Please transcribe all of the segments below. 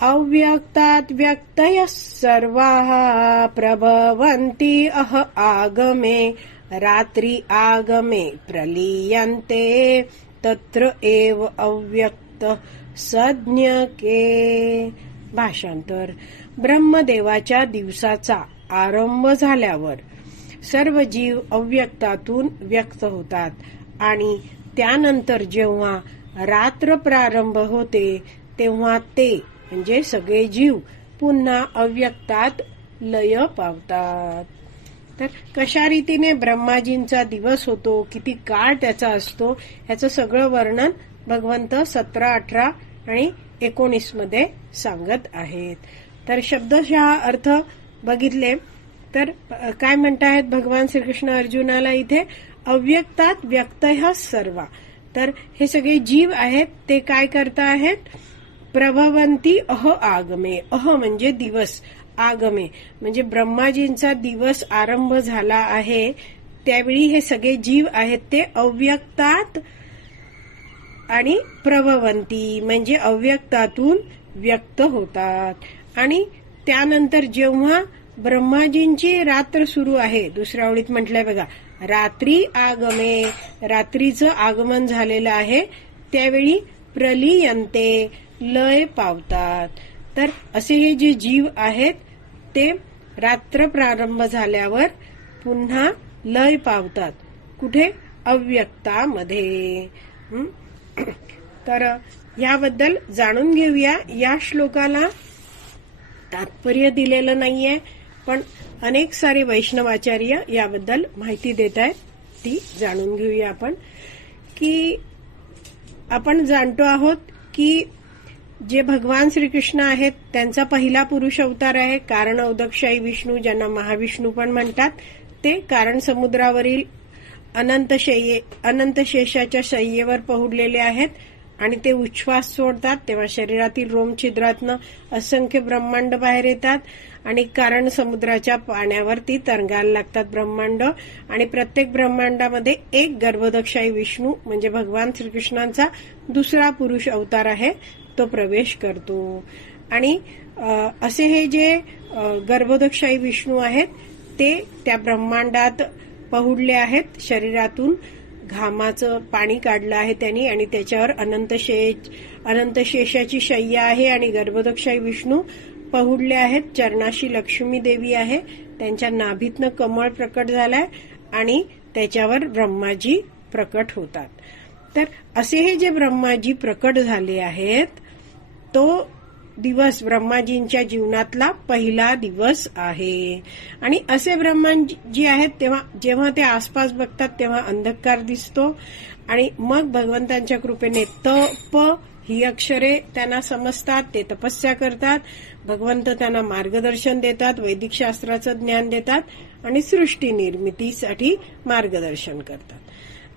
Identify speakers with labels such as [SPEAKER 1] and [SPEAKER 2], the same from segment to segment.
[SPEAKER 1] अव्यक्तात् व्यक्तयः सर्वाः प्रभवन्ति। अह आगमे रात्रि आगमे प्रलीयन्ते। तत्र एव अव्यक्त सज्ञके। भाषांतर। ब्रह्मदेवाच्या दिवसाचा आरंभ झाल्यावर सर्व जीव अव्यक्तातून व्यक्त होतात आणि त्यानंतर जेव्हा रात्र प्रारंभ होते तेव्हा ते म्हणजे सगळे जीव पुन्हा अव्यक्तात लय पावतात. तर कशा रीतीने ब्रह्माजींचा दिवस होतो किती काळ त्याचा असतो याचं सगळं वर्णन भगवंत सतरा अठरा आणि एकोणीसमध्ये सांगत आहेत. तर शब्दशः अर्थ बघितले तर काय म्हणतायत भगवान श्रीकृष्ण अर्जुनाला इथे? अव्यक्तात व्यक्त ह्या सर्वा. तर हे सगळे जीव आहेत ते काय करता आहेत प्रभवंती अह आगमे. अह म्हणजे दिवस आगमे. म्हणजे ब्रह्माजींचा दिवस आरंभ झाला आहे. त्यावेळी हे सगळे जीव आहेत ते अव्यक्तात आणि प्रभवंती. म्हणजे अव्यक्तातून व्यक्त होतात. आणि त्यानंतर जेव्हा ब्रह्माजींची रात्र सुरू आहे दुसऱ्या ओळीत म्हटलंय बघा रात्री आगमे. रात्रीचं आगमन झालेलं आहे त्यावेळी प्रलियंते लय पावतात. तर असे हे जे जीव आहेत ते रात्र प्रारंभ झाल्यावर पुन्हा लय पावतात. कुठे? अव्यक्तामध्ये. तर याबद्दल जाणून घेऊया. या श्लोकाला तात्पर्य दिलेलं नाहीये पण अनेक सारे वैष्णवाचार्य याबद्दल माहिती देत आहेत ती जाणून घेऊया आपण. की आपण जाणतो आहोत की जे भगवान श्रीकृष्ण आहेत त्यांचा पहिला पुरुष अवतार आहे. कारण औदक्षाई विष्णू ज्यांना महाविष्णू पण म्हणतात ते कारण समुद्रावरील अनंत अनंतशेषाच्या अनंत शेषाच्या शय्येवर पहुडलेले आहेत आणि ते उच्छ्वास सोडतात. तेव्हा शरीरातील रोम छिद्रातनं असंख्य ब्रह्मांड बाहेर येतात आणि कारण समुद्राच्या पाण्यावरती तरंगायला लागतात ब्रह्मांड. आणि प्रत्येक ब्रह्मांडामध्ये एक गर्भदक्षाई विष्णू म्हणजे भगवान श्रीकृष्णांचा दुसरा पुरुष अवतार आहे. तो प्रवेश करतो. आणि असे हे जे अ, गर्भदक्षाई विष्णू आहेत ते त्या ब्रह्मांडात पहुडले आहेत. शरीरातून घामाचं पाणी काढलं आहे त्यांनी आणि त्याच्यावर अनंतशेष अनंतशेषाची शय्या आहे आणि गर्भदक्षाई विष्णू पहुडले आहेत. चरणाशी लक्ष्मी देवी आहे. त्यांच्या नाभीतनं कमळ प्रकट झालाय आणि त्याच्यावर ब्रह्माजी प्रकट होतात. तर असे हे जे ब्रह्माजी प्रकट झाले आहेत तो दिवस ब्रह्माजींच्या जीवनातला पहिला दिवस आहे. आणि असे ब्रह्माजी आहेत तेव्हा जेव्हा ते आसपास बघतात तेव्हा अंधकार दिसतो. आणि मग भगवंतांच्या कृपेने तप ही अक्षरे त्यांना समजतात ते तपस्या करतात. भगवंत त्यांना मार्गदर्शन देतात वैदिक शास्त्राचं ज्ञान देतात आणि सृष्टी निर्मितीसाठी मार्गदर्शन करतात.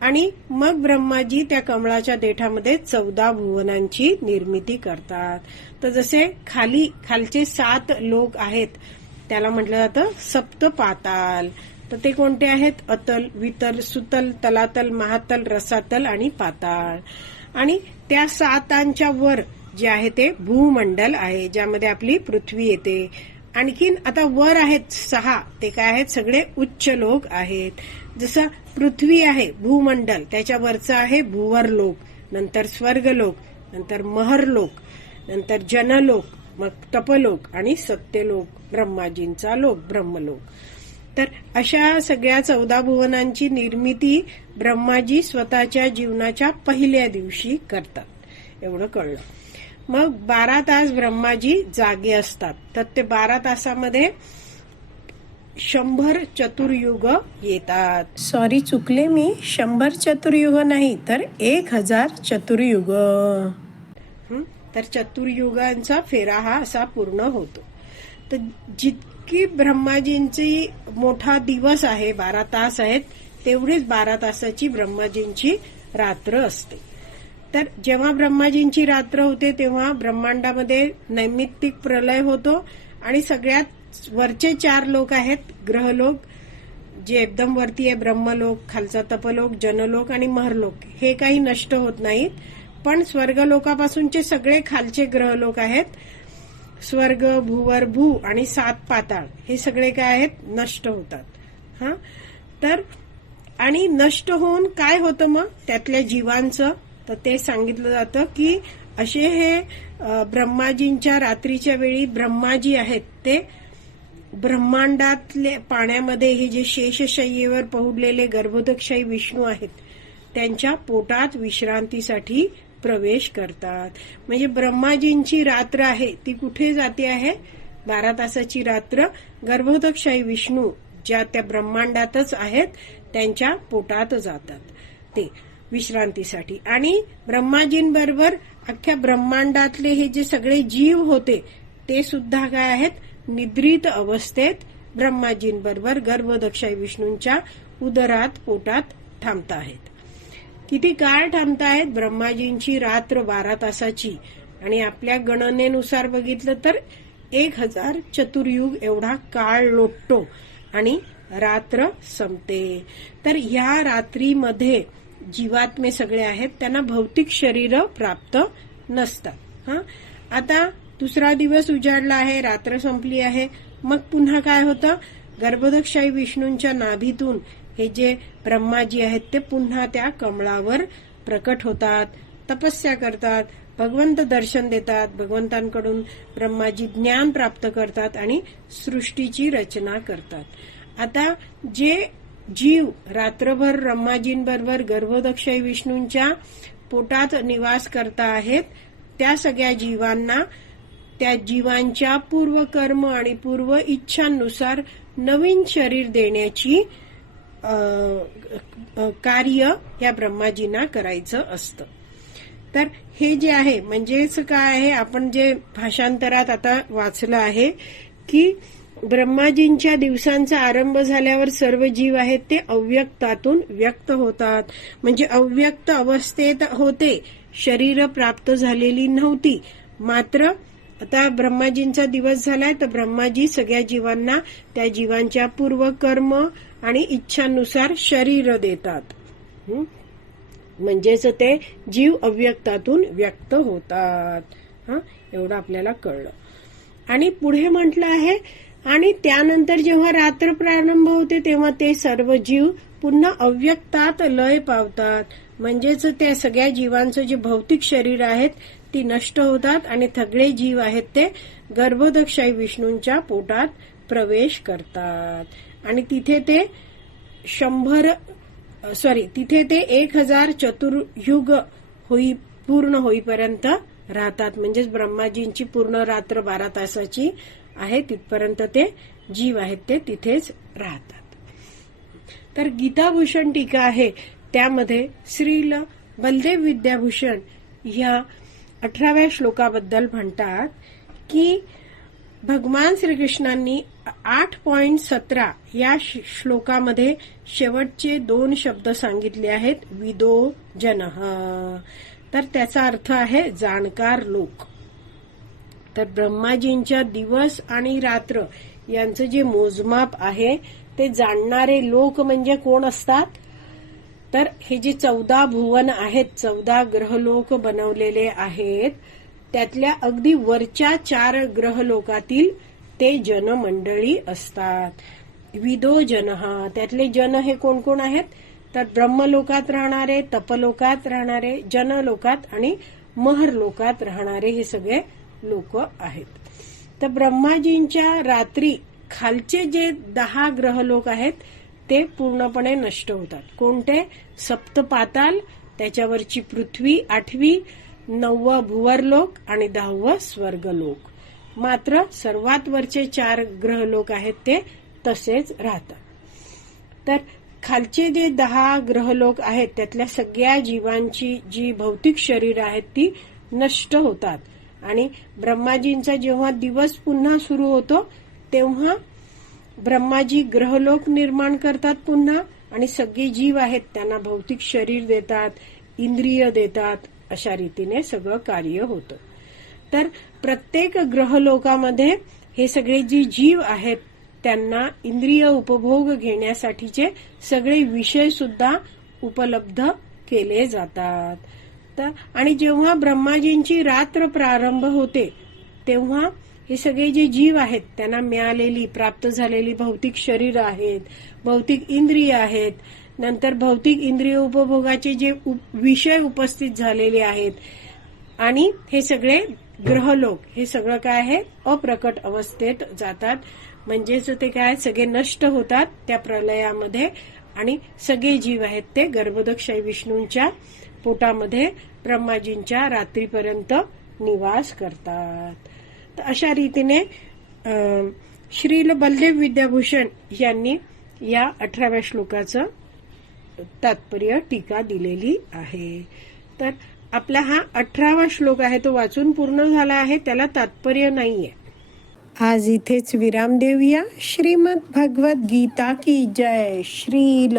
[SPEAKER 1] आणि मग ब्रह्माजी त्या कमळाच्या देठामध्ये चौदा भुवनांची निर्मिती करतात. तर जसे खाली खालचे सात लोक आहेत त्याला म्हटलं जातं सप्त पाताल तर ते कोणते आहेत? अतल वितल सुतल तलातल महातल रसातल आणि पाताळ. आणि त्या सातांच्या वर जे आहे ते भूमंडल आहे ज्यामध्ये आपली पृथ्वी येते. आणखीन आता वर आहेत सहा. ते काय आहेत? सगळे उच्च लोक आहेत. जसं पृथ्वी आहे भूमंडल. त्याच्यावरचं आहे भूवर लोक. नंतर स्वर्गलोक नंतर महरलोक नंतर जनलोक. मग तपलोक आणि सत्यलोक. ब्रह्माजींचा लोक ब्रह्मलोक. तर अशा सगळ्या चौदा भुवनांची निर्मिती ब्रह्माजी स्वतःच्या जीवनाच्या पहिल्या दिवशी करतात. एवढं कळलं. मग बारा तास ब्रह्माजी जागे असतात. तर ते बारा तासामध्ये शंभर चतुर्युग येतात. सॉरी चुकले मी. शंभर चतुर्युग नाही तर एक हजार चतुर्युग? तर चतुर्युगांचा फेरा हा असा पूर्ण होतो. तर जितकी ब्रह्माजींची मोठा दिवस आहे बारा तास आहेत तेवढीच बारा तासाची ब्रह्माजींची रात्र असते. तर जेव्हा ब्रह्माजींची रात्र होते तेव्हा ब्रह्मांडामध्ये नैमित्तिक प्रलय होतो आणि सगळ्यात वरचे चार लोक आहेत ग्रहलोक जे एकदम वरती आहे ब्रह्मलोक खालचा तपलोक जनलोक आणि महरलोक. हे काही नष्ट होत नाहीत पण स्वर्गलोकापासूनचे सगळे खालचे ग्रहलोक आहेत. स्वर्ग भूवर भू आणि सात पाताळ हे सगळे काय आहेत? नष्ट होतात. हा? तर आणि नष्ट होऊन काय होतं मग? त्यातल्या जीवांचं तर ते सांगितलं जातं की असे हे ब्रह्माजींच्या रात्रीच्या वेळी ब्रह्माजी आहेत ते ब्रह्मांडातले पाण्यामध्ये हे जे शेषशय्येवर पहुडलेले गर्भोदकशाही विष्णू आहेत त्यांच्या पोटात विश्रांतीसाठी प्रवेश करतात. म्हणजे ब्रह्माजींची रात्र आहे ती कुठे जाते आहे? बारा तासाची रात्र गर्भोदकशाही विष्णू ज्या त्या ब्रह्मांडातच आहेत त्यांच्या पोटात जातात. ते विश्रांतीसाठी. आणि ब्रह्माजींबरोबर अख्ख्या ब्रह्मांडातले हे जे सगळे जीव होते ते सुद्धा काय आहेत? निद्रित अवस्थेत ब्रह्माजींबरोबर गर्भदक्षाई विष्णूंच्या उदरात पोटात थांबत आहेत. किती काळ थांबत आहेत? ब्रह्माजींची रात्र बारा तासाची. आणि आपल्या गणनेनुसार बघितलं तर एक हजार चतुर्युग एवढा काळ लोटतो आणि रात्र संपते. तर ह्या रात्रीमध्ये जीवात्मे सगळे आहेत त्यांना भौतिक शरीर प्राप्त नसतात. हा? आता दुसरा दिवस उजाडला आहे रात्र संपली आहे. मग पुन्हा काय होतं? गर्भदक्षाई विष्णूंच्या नाभीतून हे जे ब्रह्माजी आहेत ते पुन्हा त्या कमळावर प्रकट होतात तपस्या करतात भगवंत दर्शन देतात भगवंतांकडून ब्रह्माजी ज्ञान प्राप्त करतात आणि सृष्टीची रचना करतात. आता जे जीव रात्रभर ब्रह्माजींबरोबर गर्भदक्षय विष्णूंच्या पोटात निवास करता आहेत. त्या सगळ्या जीवांना त्या जीवांच्या पूर्व कर्म आणि पूर्व इच्छांनुसार नवीन शरीर देण्याची कार्य या ब्रह्माजींना करायचं असतं. तर हे जे आहे म्हणजेच काय आहे? आपण जे भाषांतरात आता वाचलं आहे की ब्रह्माजींच्या दिवसांचा आरंभ झाल्यावर सर्व जीव आहेत ते अव्यक्तातून व्यक्त होतात. म्हणजे अव्यक्त अवस्थेत होते. शरीर प्राप्त झालेली नव्हती. मात्र आता ब्रह्माजींचा दिवस झालाय तर ब्रह्माजी सगळ्या जीवांना त्या जीवांच्या पूर्व कर्म आणि इच्छानुसार शरीर देतात. म्हणजेच ते जीव अव्यक्तातून व्यक्त होतात. हा? एवढं आपल्याला कळलं. आणि पुढे म्हटलं आहे आणि त्यानंतर जेव्हा रात्र प्रारंभ होते तेव्हा ते सर्व जीव पुन्हा अव्यक्तात लय पावतात. म्हणजेच त्या सगळ्या जीवांचं जे भौतिक शरीर आहेत ती नष्ट होतात आणि सगळे जीव आहेत ते गर्भोदक्षाई विष्णूंच्या पोटात प्रवेश करतात. आणि तिथे ते शंभर सॉरी तिथे ते एक हजार चतुर्युग होई पूर्ण होईपर्यंत राहतात. म्हणजेच ब्रह्माजींची पूर्ण रात्र बारा तासाची आहे तिथपर्यंत ते जीव आहेत ते तिथेच राहतात. तर गीताभूषण टीका आहे त्यामध्ये श्रील बलदेव विद्याभूषण ह्या अठराव्या श्लोकाबद्दल म्हणतात की भगवान श्रीकृष्णांनी आठ पॉइंट सतरा या श्लोकामध्ये शेवटचे दोन शब्द सांगितले आहेत विदो जन. तर त्याचा अर्थ आहे जाणकार लोक. तर ब्रह्माजींच्या दिवस आणि रात्र यांचं जे मोजमाप आहे ते जाणणारे लोक म्हणजे कोण असतात? तर हे जे चौदा भुवन आहेत चौदा ग्रहलोक बनवलेले आहेत त्यातल्या अगदी वरच्या चार ग्रहलोकातील ते जनमंडळी असतात. विदो जन त्यातले जन हे कोण कोण आहेत? तर ब्रह्मलोकात राहणारे तपलोकात राहणारे जनलोकात आणि महरलोकात राहणारे हे सगळे लोक आहेत. तर ब्रह्माजींच्या रात्री खालचे जे दहा ग्रहलोक आहेत ते पूर्णपणे नष्ट होतात. कोणते? सप्तपाताल त्याच्यावरची पृथ्वी आठवी नववं भुवरलोक आणि दहावं स्वर्गलोक. मात्र सर्वात वरचे चार ग्रहलोक आहेत ते तसेच राहतात. तर खालचे जे दहा ग्रहलोक आहेत त्यातल्या सगळ्या जीवांची जी भौतिक शरीर आहेत ती नष्ट होतात. आणि ब्रह्माजींचा जेव्हा दिवस पुन्हा सुरू होतो तेव्हा ब्रह्माजी ग्रहलोक निर्माण करतात पुन्हा आणि सगळे जीव आहेत. त्यांना भौतिक शरीर देतात इंद्रिय देतात अशा रीतीने सगळं कार्य होतं. तर प्रत्येक ग्रहलोकामध्ये हे सगळे जे जीव आहेत त्यांना इंद्रिय उपभोग घेण्यासाठीचे सगळे विषय सुद्धा उपलब्ध केले जातात. तर आणि जेव्हा ब्रह्माजींची रात्र प्रारंभ होते तेव्हा हे सगळे जे जीव आहेत त्यांना मिळालेली प्राप्त झालेली भौतिक शरीर आहेत भौतिक इंद्रिय आहेत नंतर भौतिक इंद्रिय उपभोगाचे जे उप- विषय उपस्थित झालेले आहेत आणि हे सगळे ग्रहलोक हे सगळं काय आहे? अप्रकट अवस्थेत जातात. म्हणजेच ते काय सगळे नष्ट होतात त्या प्रलयामध्ये आणि सगळे जीव आहेत ते गर्भदक्षाई विष्णूंच्या पोटामध्ये ब्रह्माजींच्या रात्रीपर्यंत निवास करतात. तर अशा रीतीने श्रील बलदेव विद्याभूषण यांनी या अठराव्या श्लोकाचं तात्पर्य टीका दिलेली आहे. तर आपला हा अठरावा श्लोक आहे तो वाचून पूर्ण झाला आहे त्याला तात्पर्य नाहीये. आज इथेच विराम देऊया. श्रीमद भगवत गीता की जय. श्रील